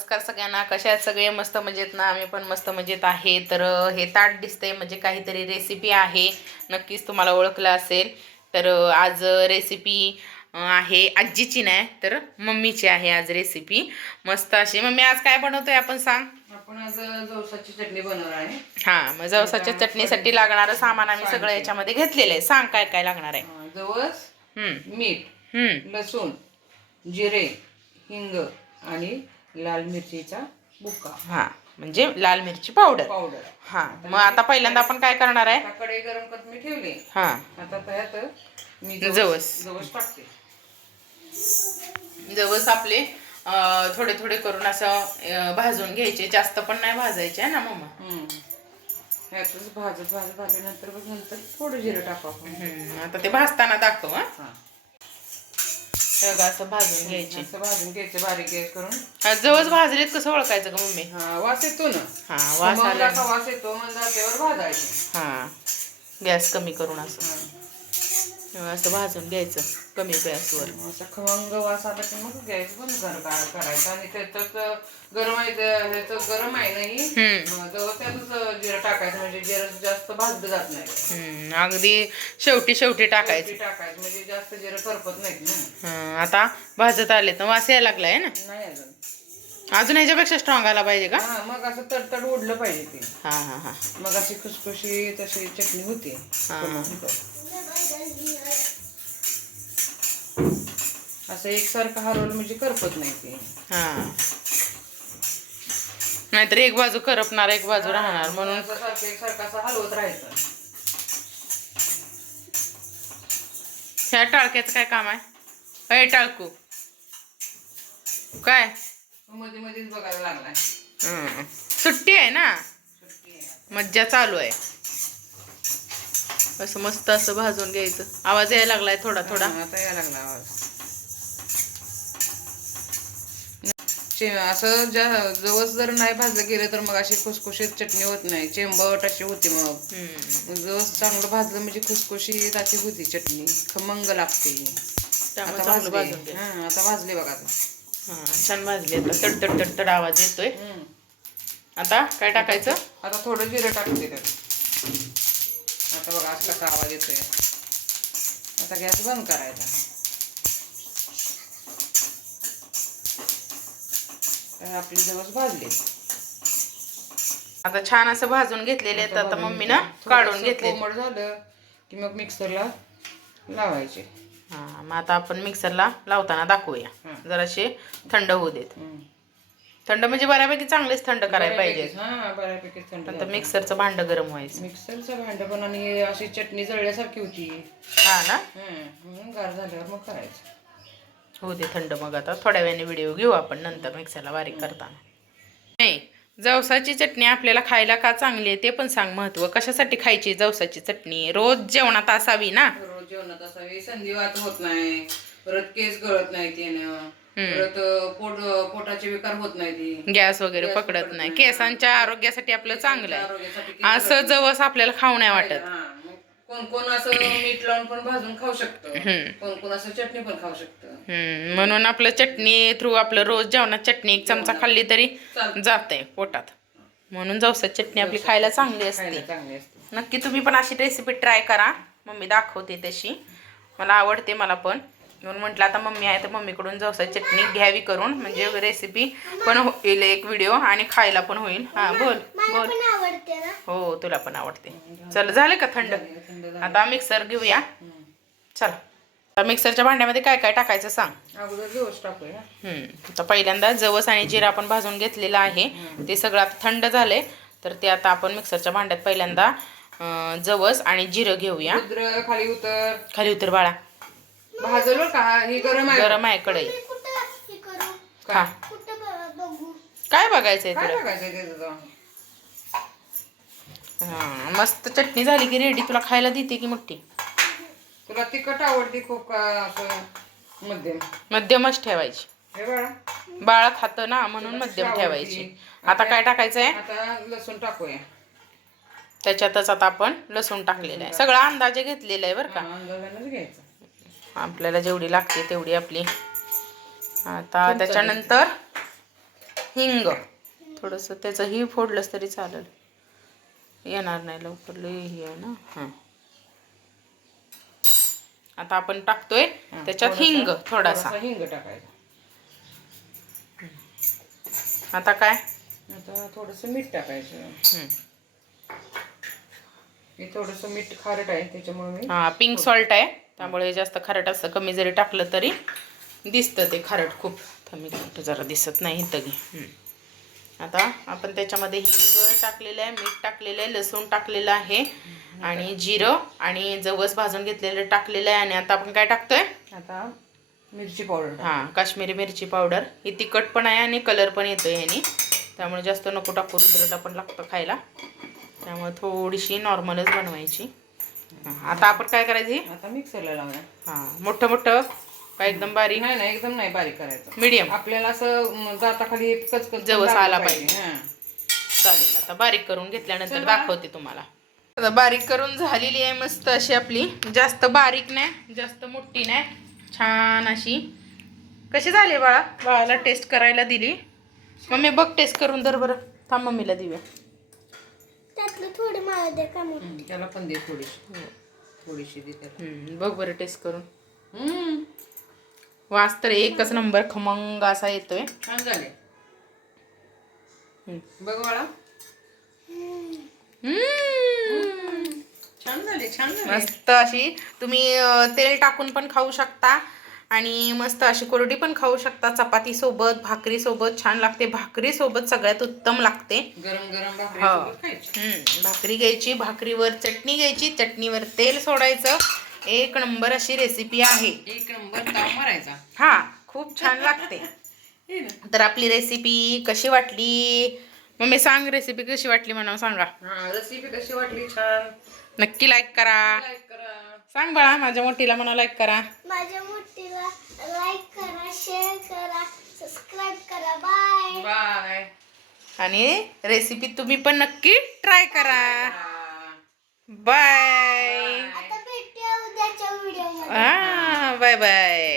नमस्कार सगळ्यांना. कशा आहेत सगळे? मस्त मजेत ना? आम्ही पण मस्त मजेत आहे. तर हे ताट दिसतंय म्हणजे काहीतरी रेसिपी आहे, नक्कीच तुम्हाला ओळखलं असेल. तर आज रेसिपी आहे आजीची नाही तर मम्मीची आहे आज रेसिपी. मस्त अशी. मम्मी आज काय बनवतोय आपण सांग. आपण आज जवसाची चटणी बनवणार आहे. हां, मग जवसाच्या चटणीसाठी लागणारं सामान आम्ही सगळं याच्यामध्ये घेतलेलं आहे. सांग काय काय लागणार आहे. जवस, मीठ, लसूण, जिरे, हिंग आणि लाल मिरचीचा बुक्का. हां, म्हणजे लाल मिरची पावडर. हां, मग आता पहिल्यांदा आपण काय करणार आहे. कढई गरम करत मी ठेवली. हां, आता त्यात मी जवस टाकते. जवस आपले थोडे थोडे करून असं भाजून घ्यायचे, जास्त पण नाही भाजायचे ना मम्मा. ह्यातच भाजत भाजल्यानंतर नंतर थोडं जिरं टाकू आपण. आता ते भाजताना दाखव. सगळं असं भाजून घ्यायचे. असं भाजून घ्यायचे बारीक गॅस करून. जवस भाजलेत कसं ओळखायचं का मम्मी? वास येतो ना. वास आला. वास येतो म्हणजे त्यावर भाजायचे. गॅस कमी करून असं असं भाजून घ्यायचं कमी गॅसवर. असं खमंग वास आला की मग गॅस बंद करायचा आणि त्याच्यात गरम आहे, गरम आहे नाही जवळ त्यातच जिरं टाकायचं म्हणजे जिरं जास्त भाजलं जात नाही. अगदी शेवटी टाकायचं म्हणजे जास्त जिरं करपत नाहीत ना. आता भाजत आले तर वास यायला लागलाय ना. नाही अजून ह्याच्यापेक्षा स्ट्रॉंग आला पाहिजे का? मग असं तडतड उडलं पाहिजे ते. हा मग अशी खुसखुशी तशी चटणी होती. असं एकसारखं हरवलं म्हणजे करपत नाही ते. नाहीतर एक बाजू करपणार एक बाजू राहणार म्हणून एकसारखं असं हलवत राहायचं. ह्या टाळक्याचं काय काम आहे? अय टाळकू काय मध्ये मध्येच बघायला लागलाय. सुट्टी आहे ना, मज्जा चालू आहे. असं मस्त असं भाजून घ्यायचं. आवाज यायला लागलाय थोडा आता यायला लागला आवाज. असं जवस जर नाही भाजलं गेलं तर मग अशी खुसखुशीत चटणी होत नाही, चेंबट अशी होती. मग जवस चांगलं भाजलं म्हणजे खुसखुशीत अशी होती चटणी, खमंग लागते. आता भाजले बघा. छान भाजली. आता तडतड आवाज येतोय. आता काय टाकायचं? आता थोडं जिरं टाकते त्यात. आता बघा आज कसा आवाज येतोय. आता गॅस बंद करायचा. आपली जवस भाजले. आता छान असं भाजून घेतलेले आहेत. आता मम्मीनं काढून घेतले. कोमट झालं की मग मिक्सरला लावायचे. मग आता आपण मिक्सरला लावताना दाखवूया. जराशे थंड होऊ देत. थंड म्हणजे बऱ्यापैकी चांगलेच थंड करायला पाहिजे. बऱ्यापैकी थंड. आता मिक्सरचं भांड गरम व्हायचं. मिक्सरचं भांड पण आणि अशी चटणी जळल्यासारखी होती. ना म्हणून गार झाल्यावर मग करायचं. हो दे थंड. मग आता थोड्या वेळाने व्हिडिओ घेऊ आपण नंतर मिक्सरला बारीक करताना. नाही, जवसाची चटणी आपल्याला खायला का चांगली आहे ते पण सांग. महत्व कशासाठी खायची जवसाची चटणी? रोज जेवणात असावी ना. रोज जेवणात असावी. संधिवात होत नाही, परत केस गळत नाही त्यानं, परत पोटाचे विकार होत नाही, गॅस वगैरे पकडत नाही. केसांच्या आरोग्यासाठी आपलं चांगलं आहे. असं जवस आपल्याला खाऊ नाही वाटत. कोण कोण असं मीठ लावून पण भाजून खाऊ शकतं, कोण कोण असं चटणी पण खाऊ शकतं. म्हणून आपलं चटणी थ्रू आपलं रोज जेवणात चटणी एक चमचा खाल्ली तरी जाते पोटात. म्हणून जवसाची चटणी आपली खायला चांगली असते. नक्की तुम्ही पण अशी रेसिपी ट्राय करा. मम्मी दाखवते तशी. मला आवडते मला पण. म्हणून म्हटलं आता मम्मी आहे तर मम्मीकडून जवसाची चटणी घ्यावी करून, म्हणजे रेसिपी पण होईल एक व्हिडिओ आणि खायला पण होईल. बोल. हो तुला पण आवडते. चल झाले का थंड? आता मिक्सर घेऊया. चल मिक्सरच्या भांड्यामध्ये काय काय टाकायचं सांग. अगोदर जवस टाकूया. आता पहिल्यांदा जवस आणि जिरा आपण भाजून घेतलेलं आहे. ते सगळं आता थंड झालंय. तर ते आता आपण मिक्सरच्या भांड्यात पहिल्यांदा जवस आणि जिरं घेऊया. खाली उतर बाळा. भाजलं का? हे गरम आहे कढई. काय बघायचंय तुला? मस्त चटणी झाली की रेडी. तुला खायला देते की मोठी? तुला तिखट आवडते खूप का असं मध्यम? मध्यमच ठेवायची. बाळा खातं ना म्हणून मध्यम ठेवायची. आता काय टाकायचंय? आता लसूण टाकूया. त्याच्यातच आता आपण लसूण टाकलेलं आहे. सगळं अंदाजे घेतलेलं आहे बरं का. अंदाजानेच घ्यायचं. आपल्याला जेवढी लागते तेवढी आपली. आता त्याच्यानंतर हिंग थोडंसं त्याचंही फोडलंच तरी चालेल, येणार नाही लवकर, लई हे आहे ना. हां आता आपण टाकतोय त्याच्यात हिंग थोडासा. हिंग टाकायचा. आता काय, आता थोडंसं मीठ टाकायचं. हे थोडंसं मीठ खारट आहे त्याच्यामुळे मी हां पिंक सॉल्ट आहे त्यामुळे जास्त खारट असतं, कमी जरी टाकलं तरी दिसतं ते खारट खूप. तर मी जरा दिसत नाही इथं घे. आता आपण त्याच्यामध्ये हिंग टाकलेलं आहे, मीठ टाकलेलं आहे, लसूण टाकलेलं आहे आणि जिरं आणि जवस भाजून घेतलेलं टाकलेलं आहे. आणि आता आपण काय टाकतोय, आता मिरची पावडर. हां काश्मीरी मिरची पावडर. ही तिखट पण आहे आणि कलर पण येतो ह्यानी, त्यामुळे जास्त नको टाकू, रुद्रला पण लागतं खायला, त्यामुळे थोडीशी नॉर्मलच बनवायची. आता आपण काय करायचं, आता मिक्सरला लावूया. हां मोठं मोठं काय एकदम बारीक नाही नाही एकदम नाही बारीक करायचं, मीडियम, आपल्याला असं जाताखाली कचकच जवस आला पाहिजे. हां चालेल. आता बारीक करून घेतल्यानंतर दाखवते तुम्हाला. आता बारीक करून झालेली आहे मस्त अशी आपली, जास्त बारीक नाही जास्त मोठी नाही, छान अशी. कशी झाली बाळा, बाळाला टेस्ट करायला दिली. मम्मी बघ टेस्ट करून तर बरं, थांब मम्मीला देऊया. त्यातलं थोडी मला दे का मग. त्याला पण दे थोडीशी, थोडीशी दे त्याला. बघ बरं टेस्ट करून. वास तर एकच नंबर खमंग असा येतोय. छान झाले. बघ बाळा, छान झाले, छान झाले. मस्त अशी तुम्ही तेल टाकून पण खाऊ शकता आणि मस्त अशी कोरडी पण खाऊ शकता, चपाती सोबत, भाकरी सोबत छान लागते. भाकरी सोबत सगळ्यात उत्तम लागते. गरम गरम भाकरी खायची. भाकरी घ्यायची, भाकरीवर चटणी घ्यायची, चटणीवर तेल सोडायचं, एक नंबर अशी रेसिपी आहे. एक नंबर ताव मारायचा. हा खूप छान लागते. तर आपली रेसिपी कशी वाटली मम्मी सांग, रेसिपी कशी वाटली म्हणून सांगा. रेसिपी कशी वाटली, छान. नक्की लाईक करा. लाईक करा. सांग बाळा माझ्या मोठीला म्हणा लाईक करा. माझ्या मोठीला लाईक करा, शेअर करा, सबस्क्राईब करा. Bye bye. आणि रेसिपी तुम्ही पण नक्की ट्राय करा. बाय. आता भेटूया उद्याच्या व्हिडिओ मध्ये. Bye bye.